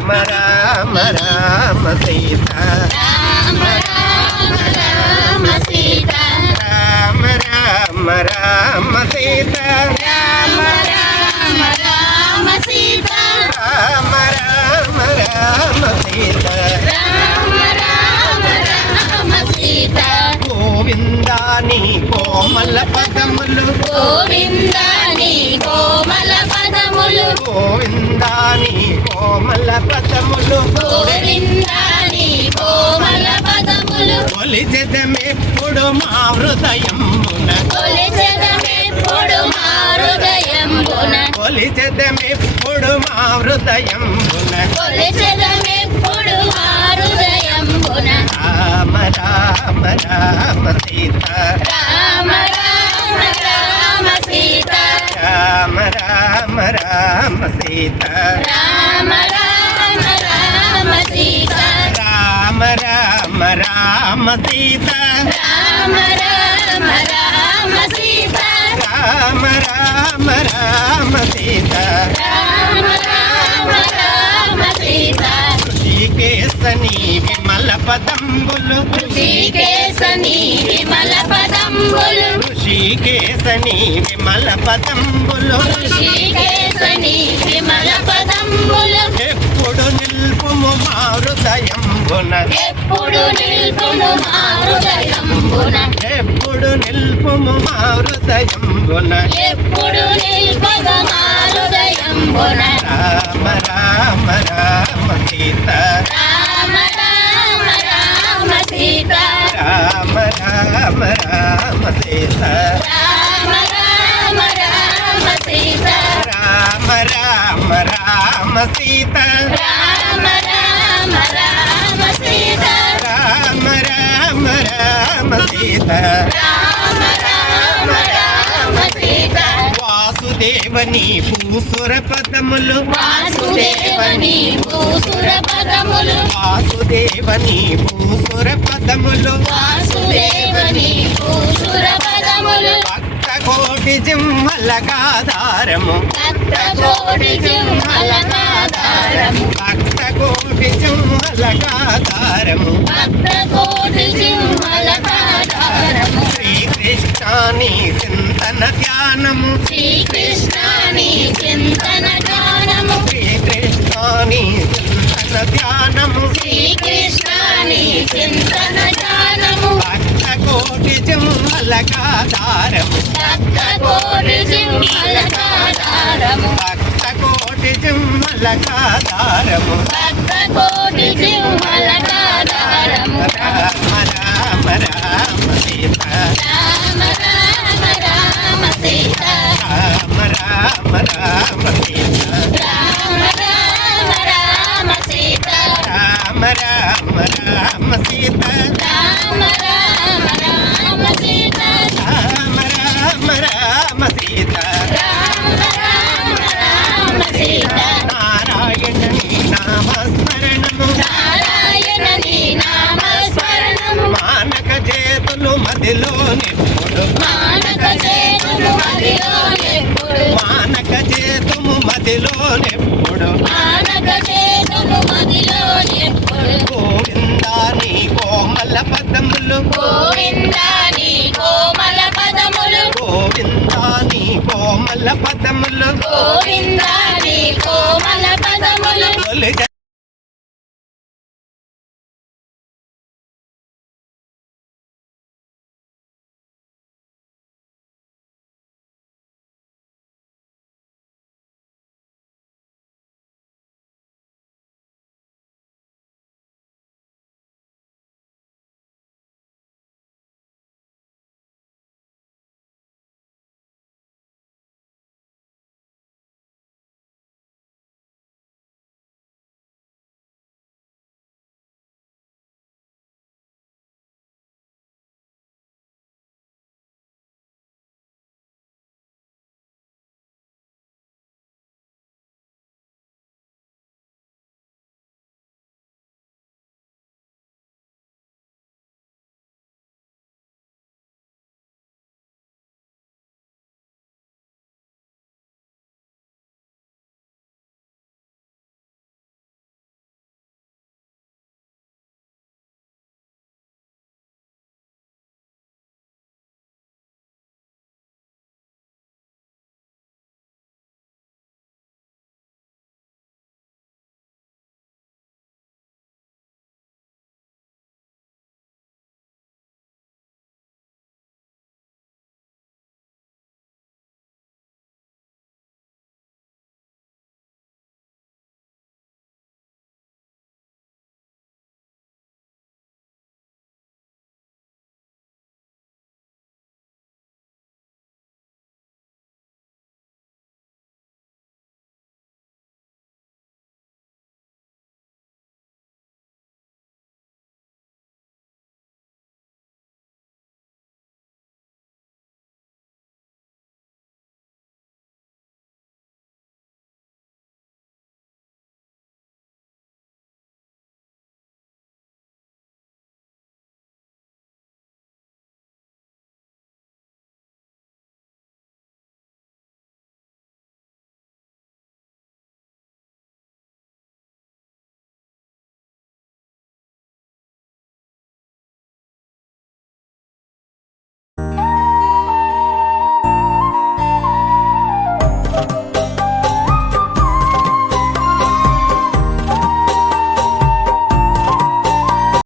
రామ రామ రామ సీత రామ రామ రామ సీత రామ రామ రామ సీత రామ రామ రామ సీత రామ రామ రామ సీత రామ రామ రామ సీత గోవిందాని కోమల పదములు గోవిందాని కోమల పదములు గోవిందాని కోమల పదములు గోవిందాని కోమల పదములు కొలిచెదమెప్పుడు మా హృదయమున కొలిచెదమెప్పుడు మా హృదయంబున కొలిచెదమెప్పుడు మా హృదయమున కొలిచెదమెప్పుడు మా హృదయంబున రామ రామ రామ సీత రామ రామ రామ సీత రామ రామ రామ సీత రామ రామ రామ సీత రామ రామ రామ సీత రామ రామ రామ సీత రామ రామ రామ సీత రామ రామ రామ సీత ఋషికేశని విమల పదంబులు ఋషికేశని విమల పదంబులు ఋషికేశని విమల పదంబులు ఋషికేశని విమల పదంబులు ఎప్పుడు నిల్పుము మా హృదయంబున ఎప్పుడు నిల్పును మా హృదయంబున ఎప్పుడు నిల్పుము మా హృదయంబున ఎప్పుడు నిల్పగ మా హృదయంబున రామ రామ రామ సీత రామ రామ రామ సీత రామ రామ రామ సీత రామ రామ రామ సీత రామ రామ రామ సీత రామ రామ రామ సీత రామ రామ రామ సీత రామ రామ రామ సీత వాసుదేవని భూసుర పదములు వాసుదేవని భూసుర పదములు వాసుదేవని భూసుర పదములు వాసుదేవని భూసుర పదములు భక్త కోటి జిమ్మలగాధారము భక్తకోటి సింహలకాధారము భక్త కోటి జిమ్మలగాధారము భక్తకోటి సింహలకాధారము శ్రీకృష్ణాని చింతన ధ్యానము శ్రీకృష్ణాని చింతన గానము శ్రీకృష్ణాని చింతన ధ్యానము శ్రీకృష్ణాని చింతన గానము భక్త కోటి జిమ్మలగాధారము భక్తకోటి సింహలకాధారము భక్త కోటి జిమ్మలగాధారము భక్తకోటి సింహలకాధారము రామ రామ రామ సీత రామ రామ రామ సీత రామ రామ రామ సీత రామ రామ రామ సీత రామ రామ రామ సీత రామ రామ రామ సీత రామ రామ రామ సీత రామ రామ రామ సీత నారాయణని నామస్మరణము నారాయణ నీ నామస్మరణము మానక చేతులు మదిలో నిప్పుడు మానక చేతులు మదిలో నెప్పుడు మానక చేతుము మదిలో నిప్పుడు మానక చేతులు మదిలో నెప్పుడు గోవిందాని కోమల పదములు గోవిందాని కోమల పదములు గోవిందాని కోమల పదములు గోవింద